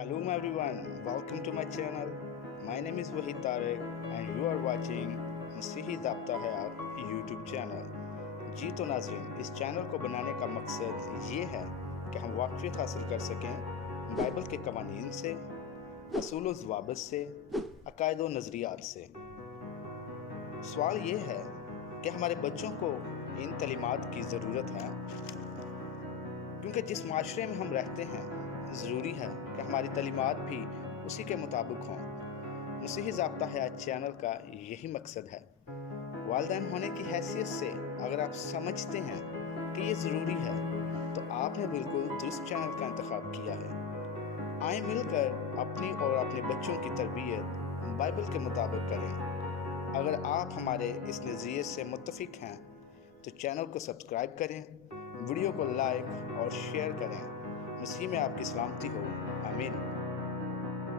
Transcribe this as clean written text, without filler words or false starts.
Shalom everyone, welcome to my channel. My name is Wahid Tariq and you are watching मसीही ज़ाब्ता हयात YouTube channel. जी तो नाज़रीन, इस channel को बनाने का मकसद ये है कि हम वाक़फ़ियत हासिल कर सकें बाइबल के कवानीन से, असूल व ज़वाबित से, अक़ायद व नज़रियात से। सवाल ये है कि हमारे बच्चों को इन तलीमात की ज़रूरत है, क्योंकि जिस माशरे में हम रहते हैं ज़रूरी है कि हमारी तलीमात भी उसी के मुताबिक हों। मसीही ज़ाब्ता हयात चैनल का यही मकसद है। वालिदैन होने की हैसियत से अगर आप समझते हैं कि ये ज़रूरी है तो आपने बिल्कुल दुरुस्त चैनल का इंतखाब किया है। आइए मिलकर अपनी और अपने बच्चों की तरबियत बाइबल के मुताबिक करें। अगर आप हमारे इस नज़रिए से मुत्तफ़िक हैं तो चैनल को सब्सक्राइब करें, वीडियो को लाइक और शेयर करें। मसीह में आपकी सलामती हो। आमीन।